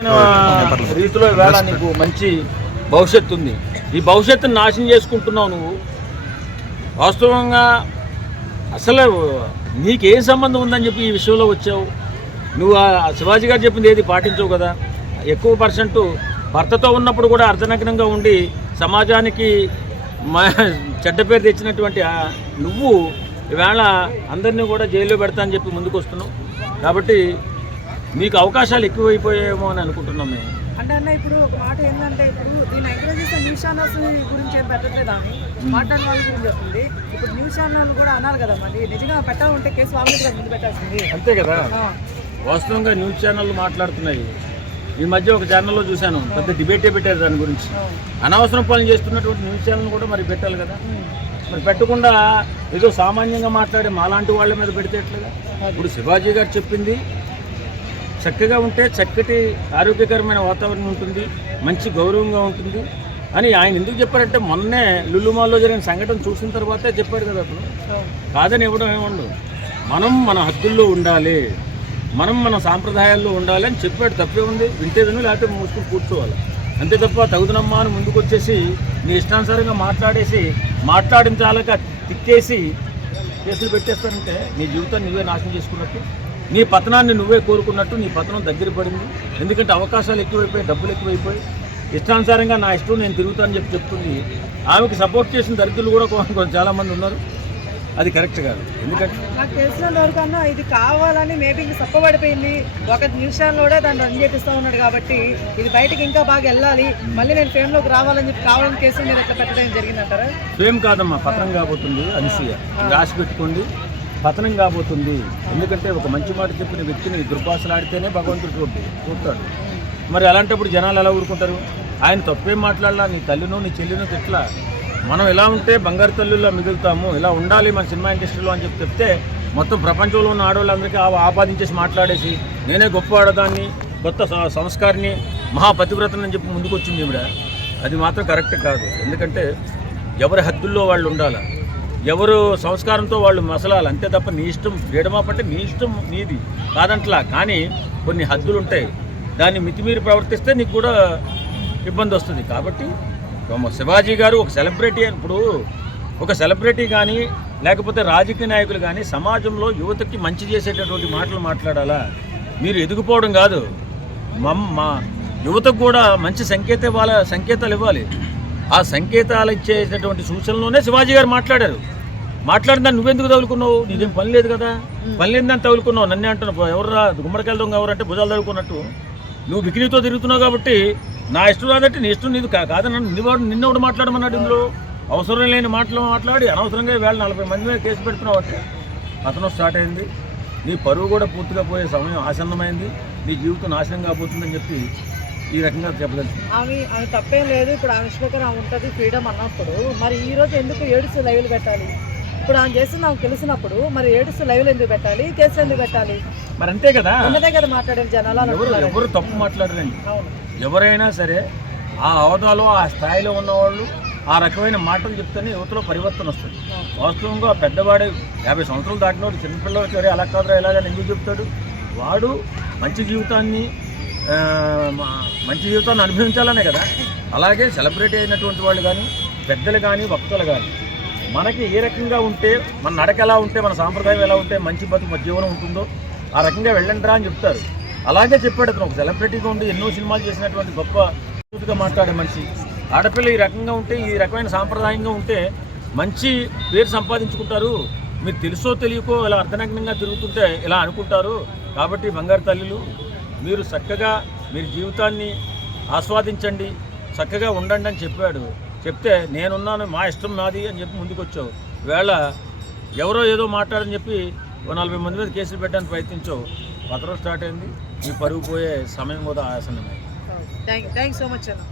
రీతిలో వేళ నీకు మంచి భవిష్యత్తు ఉంది. ఈ భవిష్యత్తును నాశనం చేసుకుంటున్నావు నువ్వు. వాస్తవంగా అసలు నీకేం సంబంధం ఉందని చెప్పి ఈ విషయంలో వచ్చావు. నువ్వు శివాజీ గారు చెప్పింది ఏది పాటించవు కదా. ఎక్కువ పర్సెంట్ భర్తతో ఉన్నప్పుడు కూడా అర్ధనగ్నంగా ఉండి సమాజానికి చెడ్డ పేరు తెచ్చినటువంటి నువ్వు ఈవేళ అందరినీ కూడా జైల్లో పెడతా అని చెప్పి ముందుకు వస్తున్నావు. కాబట్టి మీకు అవకాశాలు ఎక్కువైపోయాయేమో అని అనుకుంటున్నాం మేము. అంటే అన్న ఇప్పుడు ఒక మాట ఏంటంటే ఇప్పుడు దీన్ని ఎంకరేజ్ చేస్తే న్యూస్ ఛానల్స్ గురించి ఏం పెట్టట్లేదు అని మాట్లాడిన వాళ్ళ గురించి చెప్తుంది. ఇప్పుడు న్యూస్ ఛానల్ కూడా అన్నారు కదా, మరి నిజంగా పెట్టాలంటే కేసు వాళ్ళ మీద ముందు పెట్టాల్సింది అంతే కదా. వాస్తవంగా న్యూస్ ఛానళ్ళు మాట్లాడుతున్నాయి. ఈ మధ్య ఒక ఛానల్లో చూశాను, పెద్ద డిబేటే పెట్టారు దాని గురించి. అనవసరం పనులు చేస్తున్నటువంటి న్యూస్ ఛానల్ కూడా మరి పెట్టాలి కదా. మరి పెట్టకుండా ఏదో సామాన్యంగా మాట్లాడే మాలాంటి వాళ్ళ మీద పెడితే ఎట్లుగా. ఇప్పుడు శివాజీ గారు చెప్పింది చక్కగా ఉంటే చక్కటి ఆరోగ్యకరమైన వాతావరణం ఉంటుంది, మంచి గౌరవంగా ఉంటుంది అని ఆయన ఎందుకు చెప్పారంటే మొన్నే లుల్లుమాల్లో జరిగిన సంఘటన చూసిన తర్వాతే చెప్పాడు కదా. అప్పుడు కాదని ఇవ్వడం ఏముండదు. మనం మన హద్దుల్లో ఉండాలి, మనం మన సాంప్రదాయాల్లో ఉండాలి అని చెప్పాడు. తప్పే ఉంది, వింటేదను లేకపోతే మూసుకుని కూర్చోవాలి అంతే తప్ప తగుదనమ్మా అని ముందుకు వచ్చేసి నీ ఇష్టానుసారంగా మాట్లాడేసి మాట్లాడించాలక తిక్కేసి కేసులు పెట్టేస్తానంటే నీ జీవితాన్ని నువ్వే నాశనం చేసుకున్నట్టు, నీ పతనాన్ని నువ్వే కోరుకున్నట్టు. నీ పతనం దగ్గర పడింది. ఎందుకంటే అవకాశాలు ఎక్కువైపోయి, డబ్బులు ఎక్కువైపోయి, ఇష్టానుసారంగా నా ఇష్టం నేను తిరుగుతానని చెప్పి చెప్తుంది. ఆమెకి సపోర్ట్ చేసిన దరిద్రులు కూడా చాలామంది ఉన్నారు. అది కరెక్ట్ కాదు. ఎందుకంటే నాకు తెలిసినంత వరకు అన్న ఇది కావాలని మేబీ తప్పబడిపోయింది. ఒక న్యూస్ ఛానల్ కూడా దాన్ని రన్ చేపిస్తూ ఉన్నాడు కాబట్టి ఇది బయటకి ఇంకా బాగా వెళ్ళాలి, మళ్ళీ నేను ఫేమ్లోకి రావాలని చెప్పి కావాలని కేసులు మీద ఎట్లా పెట్టడం జరిగిందంటారా? ఫేమ్ కాదమ్మా, పతనం కాబోతుంది. అనసూయ రాసి పెట్టుకోండి, పతనం కాబోతుంది. ఎందుకంటే ఒక మంచి మాట చెప్పిన వ్యక్తిని దుర్భాషలాడితేనే భగవంతుడు చూస్తాడు. మరి అలాంటప్పుడు జనాలు ఎలా ఊరుకుంటారు? ఆయన తప్పేం మాట్లాడాలా? నీ తల్లినో నీ చెల్లినో తిట్లా. మనం ఎలా ఉంటే బంగారు తల్లుల్లో మిగులుతాము, ఇలా ఉండాలి మన సినిమా ఇండస్ట్రీలో అని చెప్పి చెప్తే మొత్తం ప్రపంచంలో ఉన్న ఆడవాళ్ళందరికీ ఆపాదించేసి మాట్లాడేసి నేనే గొప్ప ఆడదాన్ని, కొత్త సంస్కారిని, మహాపతివ్రతని అని చెప్పి ముందుకు వచ్చింది ఈవిడ. అది మాత్రం కరెక్ట్ కాదు. ఎందుకంటే ఎవరి హద్దుల్లో వాళ్ళు ఉండాలి, ఎవరు సంస్కారంతో వాళ్ళు మసలాలి. అంతే తప్ప నీ ఇష్టం ఫ్రీడమ్ ఆఫ్ అంటే నీ ఇష్టం నీది కాదంట్లా. కానీ కొన్ని హద్దులు ఉంటాయి, దాన్ని మితిమీరి ప్రవర్తిస్తే నీకు కూడా ఇబ్బంది వస్తుంది. కాబట్టి శివాజీ గారు ఒక సెలబ్రిటీ. ఇప్పుడు ఒక సెలబ్రిటీ కానీ లేకపోతే రాజకీయ నాయకులు కానీ సమాజంలో యువతకి మంచి చేసేటటువంటి మాటలు మాట్లాడాలా. మీరు ఎదిగిపోవడం కాదు, మా యువతకు కూడా మంచి సంకేతాలు ఇవ్వాలి. ఆ సంకేతాలు ఇచ్చేటటువంటి సూచనలోనే శివాజీ గారు మాట్లాడారు. మాట్లాడిన నువ్వెందుకు తగులుకున్నావు? నీదేం పని లేదు కదా. పని లేదని తగులుకున్నావు. నన్నే అంటున్నావు. ఎవర్రా గుమ్మడికాయల దొంగ ఎవరంటే భుజాలు తగులుకున్నట్టు నువ్వు బికినీతో తిరుగుతున్నావు. కాబట్టి నా ఇష్టం రాదంటే నీ ఇష్టం నీది కాదని నిన్నోడు మాట్లాడమన్నాడు. ఇందులో అవసరం లేని మాటలు మాట్లాడి అనవసరంగా వేళ 40 మంది మీద కేసు పెడుతున్నావు అంటే పతనం స్టార్ట్ అయింది. నీ పరువు కూడా పూర్తిగా పోయే సమయం ఆసన్నమైంది. నీ జీవితం నాశనం కాబోతుందని చెప్పి ఈ రకంగా చెప్పగలుగుతుంది. ఆమె తప్పేం లేదు. ఇప్పుడు ఆమె ఇష్టం ఆమె ఉంటుంది ఫ్రీడమ్ అన్నప్పుడు మరి ఈ రోజు ఎందుకు ఏడుస్తూ లైవ్లు పెట్టాలి? ఇప్పుడు ఆమె చేస్తుంది నాకు తెలిసినప్పుడు మరి ఏడుస్తూ లైవ్లు ఎందుకు పెట్టాలి, కేసులు ఎందుకు పెట్టాలి? మరి అంతే కదా, ఉన్నదే కదా మాట్లాడేది జనాలు. ఎవరు తప్పు మాట్లాడరండి. ఎవరైనా సరే ఆ హోదాలో ఆ స్థాయిలో ఉన్నవాళ్ళు ఆ రకమైన మాటలు చెప్తేనే యువతలో పరివర్తన వస్తుంది. వాస్తవంగా పెద్దవాడే 50 సంవత్సరాలు దాటినోడు చిన్నపిల్లలకి వరే అలా కాదురా ఇలాగని ఎందుకు చెప్తాడు? వాడు మంచి జీవితాన్ని అనుభవించాలనే కదా. అలాగే సెలబ్రిటీ అయినటువంటి వాళ్ళు కానీ, పెద్దలు కానీ, వక్తలు కానీ మనకి ఏ రకంగా ఉంటే, మన నడక ఎలా ఉంటే, మన సాంప్రదాయం ఎలా ఉంటే మంచి బతుకు జీవనం ఉంటుందో ఆ రకంగా వెళ్ళండి రా అని చెప్తారు. అలాగే చెప్పాడు అతను. ఒక సెలబ్రిటీగా ఉండి ఎన్నో సినిమాలు చేసినటువంటి గొప్ప గా మాట్లాడే మనిషి. ఆడపిల్ల ఈ రకంగా ఉంటే, ఈ రకమైన సాంప్రదాయంగా ఉంటే మంచి పేరు సంపాదించుకుంటారు. మీరు తెలుసో తెలియకో ఇలా అర్ధనగ్నంగా తిరుగుతుంటే ఇలా అనుకుంటారు. కాబట్టి బంగారు తల్లులు మీరు చక్కగా మీరు జీవితాన్ని ఆస్వాదించండి, చక్కగా ఉండండి అని చెప్పాడు. చెప్తే నేనున్నాను, మా ఇష్టం నాది అని చెప్పి ముందుకు వచ్చావు. వేళ ఎవరో ఏదో మాట్లాడని చెప్పి 40 మంది మీద కేసులు పెట్టడానికి ప్రయత్నించావు. పత్రం స్టార్ట్ అయింది. ఈ పరుగు పోయే సమయం కూడా ఆసన్నమైంది. థ్యాంక్ యూ సో మచ్ అన్న.